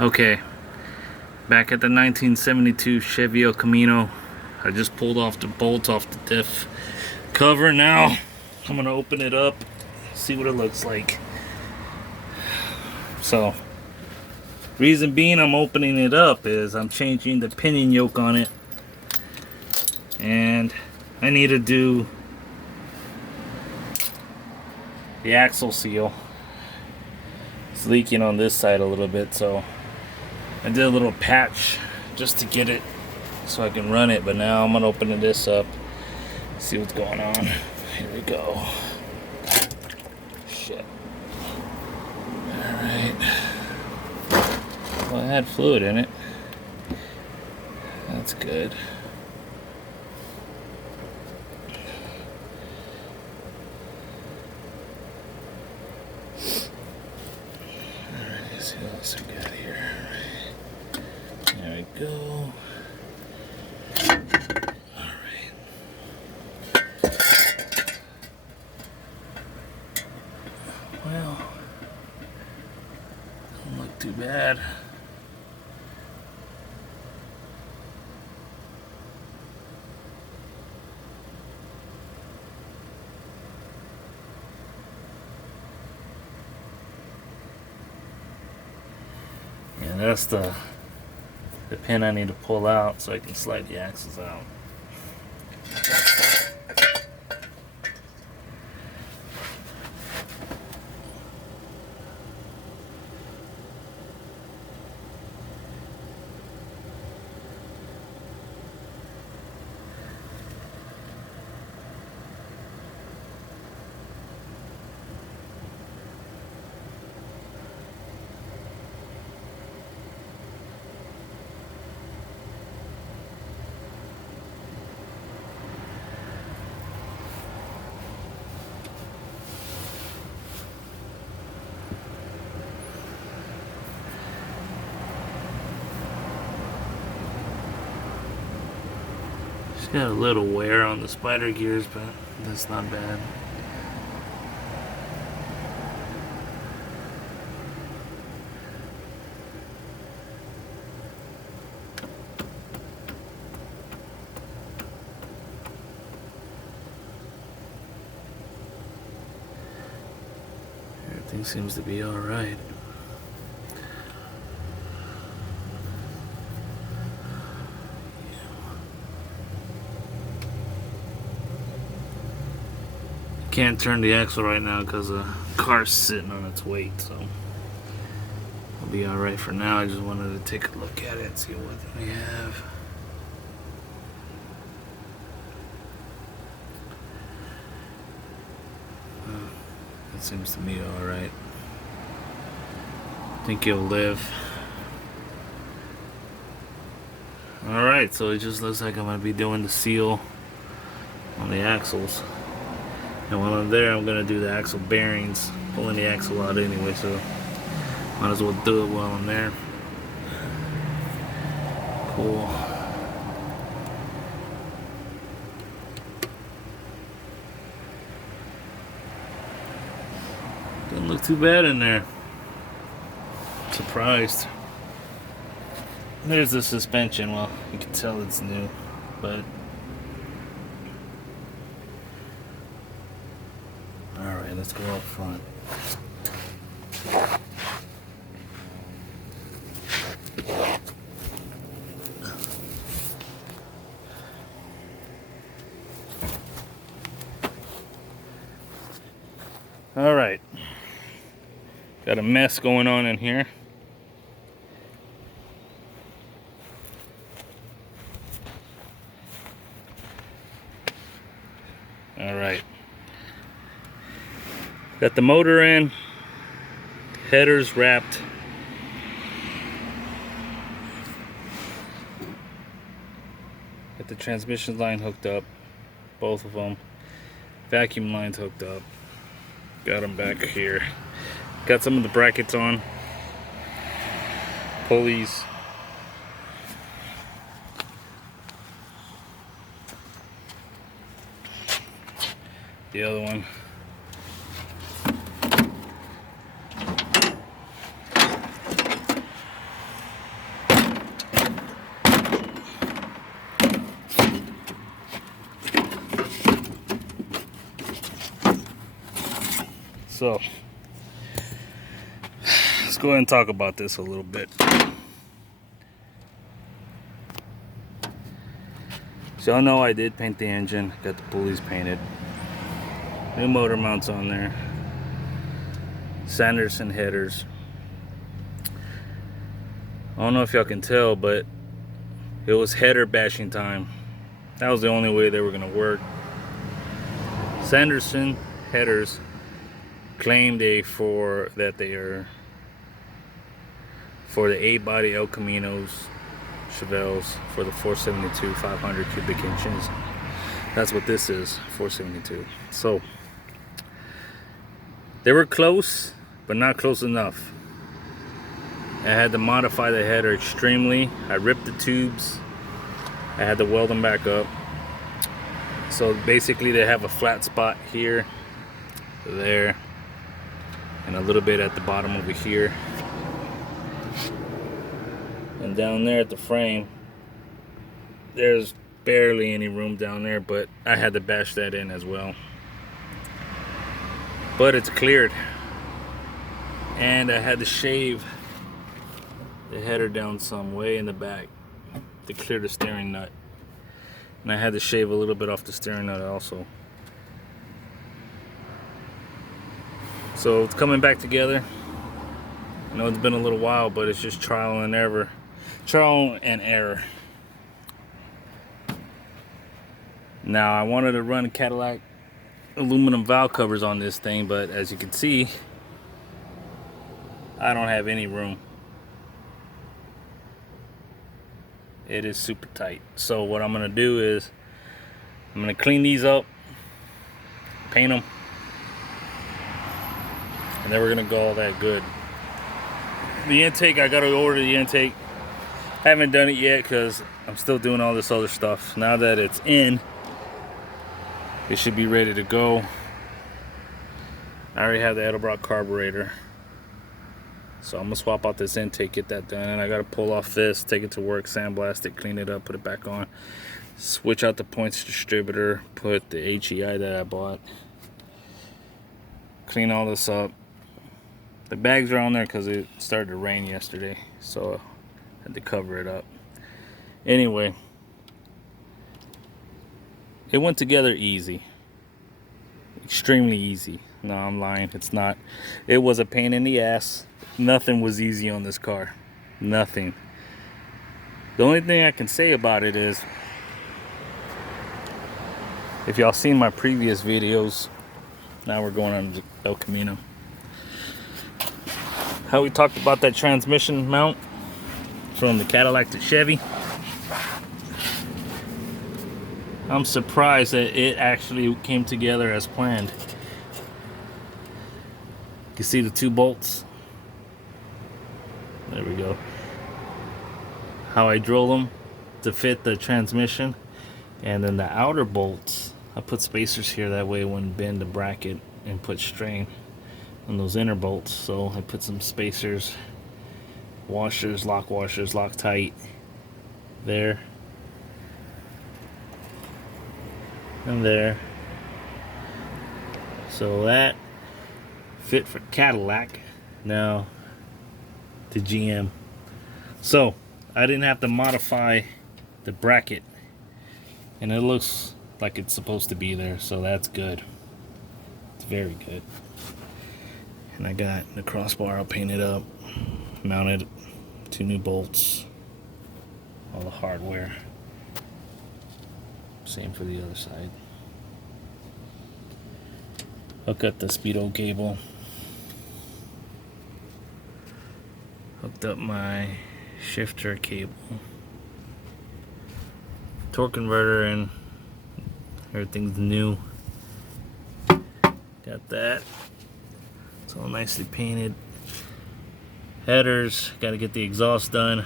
Okay, back at the 1972 Chevy El Camino. I just pulled off the bolt off the diff cover. Now I'm gonna open it up, see what it looks like. So, reason being I'm opening it up is I'm changing the pinion yoke on it, and I need to do the axle seal. It's leaking on this side a little bit, so I did a little patch just to get it so I can run it, but now I'm gonna open this up, see what's going on. Here we go. Shit. Alright. Well, it had fluid in it. That's good. Alright, let's see what else we got here. There we go. Alright. Well, don't look too bad. And that's the pin I need to pull out so I can slide the axles out. It's got a little wear on the spider gears, but that's not bad. Everything seems to be alright. Can't turn the axle right now because the car's sitting on its weight, so I'll be alright for now. I just wanted to take a look at it and see what we have. It seems to be alright. I think it'll live. Alright, so it just looks like I'm going to be doing the seal on the axles. And while I'm there, I'm going to do the axle bearings, pulling the axle out anyway, so might as well do it while I'm there. Cool. Doesn't look too bad in there. Surprised. There's the suspension. Well, you can tell it's new, but alright, let's go up front. Alright. Got a mess going on in here. Alright. Got the motor in, headers wrapped. Got the transmission line hooked up, both of them. Vacuum lines hooked up. Got them back here. Got some of the brackets on. Pulleys. The other one. So let's go ahead and talk about this a little bit. So y'all know I did paint the engine, got the pulleys painted, new motor mounts on there, Sanderson headers. I don't know if y'all can tell, but it was header bashing time. That was the only way they were gonna work. Sanderson headers claimed they are for the 8-body El Caminos, Chevelles, for the 472 500 cubic inches. That's what this is, 472. So they were close, but not close enough. I had to modify the header extremely. I ripped the tubes. I had to weld them back up. So basically they have a flat spot here, there, and a little bit at the bottom over here. And down there at the frame, there's barely any room down there, but I had to bash that in as well. But it's cleared. And I had to shave the header down some way in the back to clear the steering nut. And I had to shave a little bit off the steering nut also. So it's coming back together. I know it's been a little while, but it's just trial and error. Trial and error. Now I wanted to run Cadillac aluminum valve covers on this thing, but as you can see, I don't have any room. It is super tight. So what I'm gonna do is I'm gonna clean these up, paint them, and then we're gonna go all that good. The intake, I gotta order the intake. I haven't done it yet because I'm still doing all this other stuff. Now that it's in, it should be ready to go. I already have the Edelbrock carburetor, so I'm gonna swap out this intake, get that done, and I gotta pull off this, take it to work, sandblast it, clean it up, put it back on, switch out the points distributor, put the HEI that I bought, clean all this up. The bags are on there because it started to rain yesterday, so I had to cover it up. Anyway, it went together easy, extremely easy. No, I'm lying, it's not. It was a pain in the ass. Nothing was easy on this car. Nothing. The only thing I can say about it is, if y'all seen my previous videos, now we're going on El Camino, how we talked about that transmission mount from the Cadillac to Chevy. I'm surprised that it actually came together as planned. You can see the 2 bolts. There we go. How I drill them to fit the transmission. And then the outer bolts, I put spacers here, that way it wouldn't bend the bracket and put strain on those inner bolts. So I put some spacers, washers, Loctite there and there. So that fit for Cadillac. Now to GM. So I didn't have to modify the bracket, and it looks like it's supposed to be there, so that's good. It's very good. And I got the crossbar all painted up, mounted, 2 new bolts, all the hardware. Same for the other side. Hook up the speedo cable. Hooked up my shifter cable, torque converter, and everything's new. Got that. It's all nicely painted. Headers, got to get the exhaust done.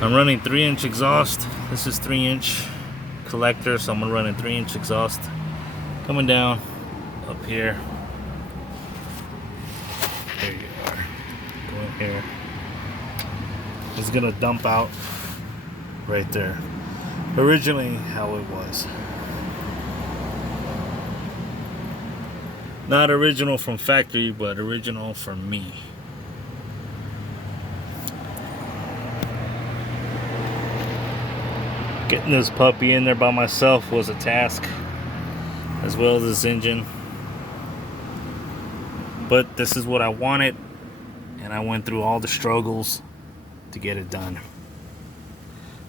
I'm running 3-inch exhaust. This is 3-inch collector, so I'm gonna run a 3-inch exhaust coming down up here. There you are. Going here. It's gonna dump out right there. Originally how it was. Not original from factory, but original from me. Getting this puppy in there by myself was a task, as well as this engine. But this is what I wanted, and I went through all the struggles to get it done.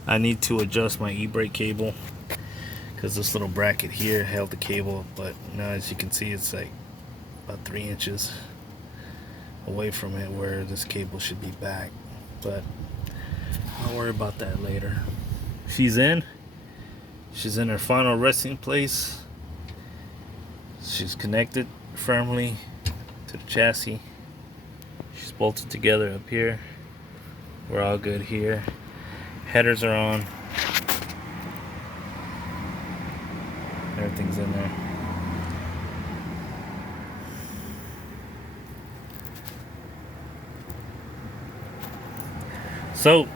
I need to adjust my e-brake cable, because this little bracket here held the cable, but now as you can see it's like about 3 inches away from it where this cable should be back. But I'll worry about that later. She's in her final resting place. She's connected firmly to the chassis. She's bolted together up here. We're all good here. Headers are on. Everything's in there. So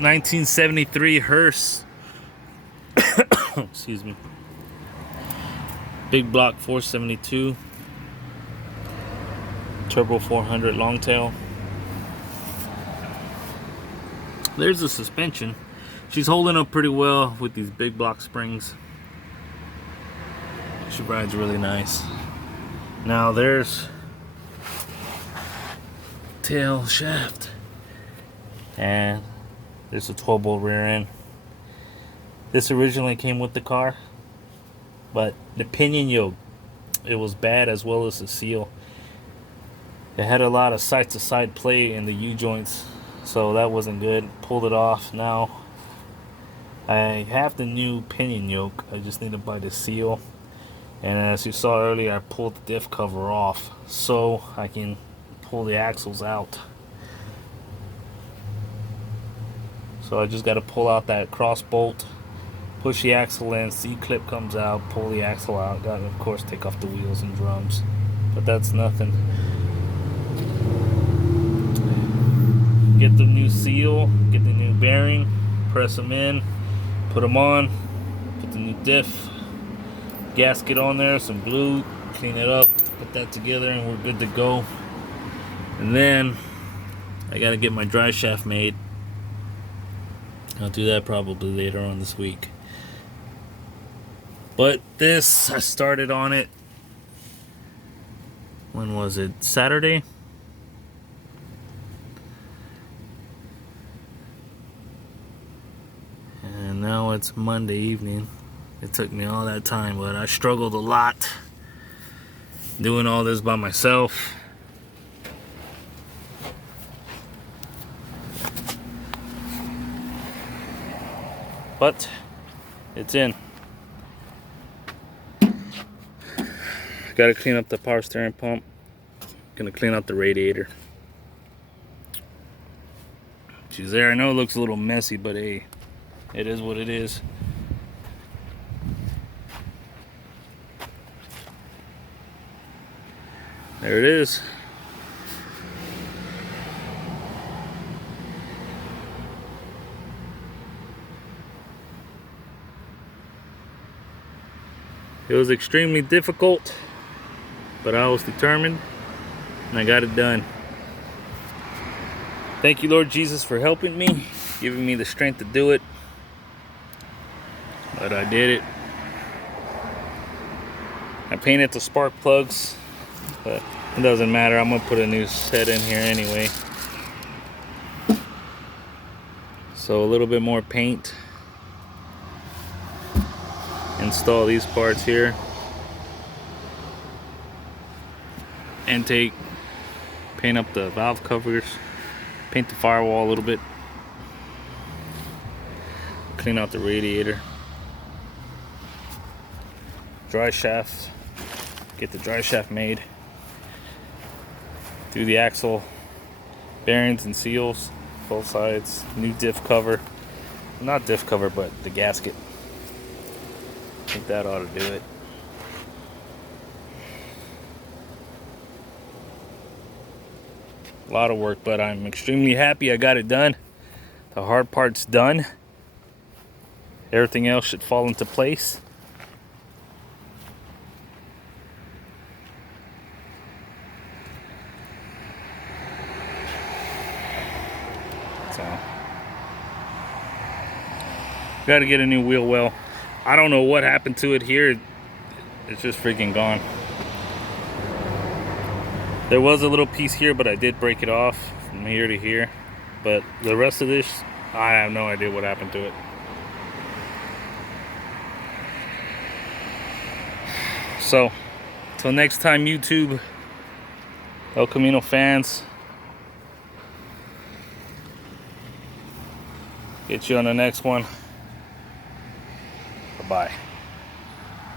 1973 hearse. Excuse me. Big block 472. Turbo 400 longtail. There's the suspension. She's holding up pretty well with these big block springs. She rides really nice. Now there's tail shaft, and there's a 12-bolt rear end. This originally came with the car, but the pinion yoke, it was bad, as well as the seal. It had a lot of side-to-side play in the U-joints, so that wasn't good. Pulled it off. Now I have the new pinion yoke. I just need to buy the seal. And as you saw earlier, I pulled the diff cover off so I can pull the axles out. So I just got to pull out that cross bolt, push the axle in, C-clip comes out, pull the axle out. Got to, of course, take off the wheels and drums, but that's nothing. Get the new seal, get the new bearing, press them in, put them on, put the new diff gasket on there, some glue, clean it up, put that together, and we're good to go. And then I gotta get my dry shaft made. I'll do that probably later on this week. But this, I started on it, when was it? Saturday? And now it's Monday evening. It took me all that time, but I struggled a lot doing all this by myself. But it's in. Gotta clean up the power steering pump. Gonna clean out the radiator. She's there. I know it looks a little messy, but hey, it is what it is. There it is. It was extremely difficult, but I was determined and I got it done. Thank you, Lord Jesus, for helping me, giving me the strength to do it. But I did it. I painted the spark plugs, but it doesn't matter. I'm gonna put a new set in here anyway. So a little bit more paint. Install these parts here. Intake. Paint up the valve covers. Paint the firewall a little bit. Clean out the radiator. Dry shaft. Get the dry shaft made. Do the axle bearings and seals, both sides. New diff cover. Not diff cover, but the gasket. I think that ought to do it. A lot of work, but I'm extremely happy I got it done. The hard part's done. Everything else should fall into place. Got to get a new wheel well. I don't know what happened to it here. It's just freaking gone. There was a little piece here, but I did break it off from here to here. But the rest of this, I have no idea what happened to it. So, till next time, YouTube, El Camino fans. Get you on the next one. Bye-bye.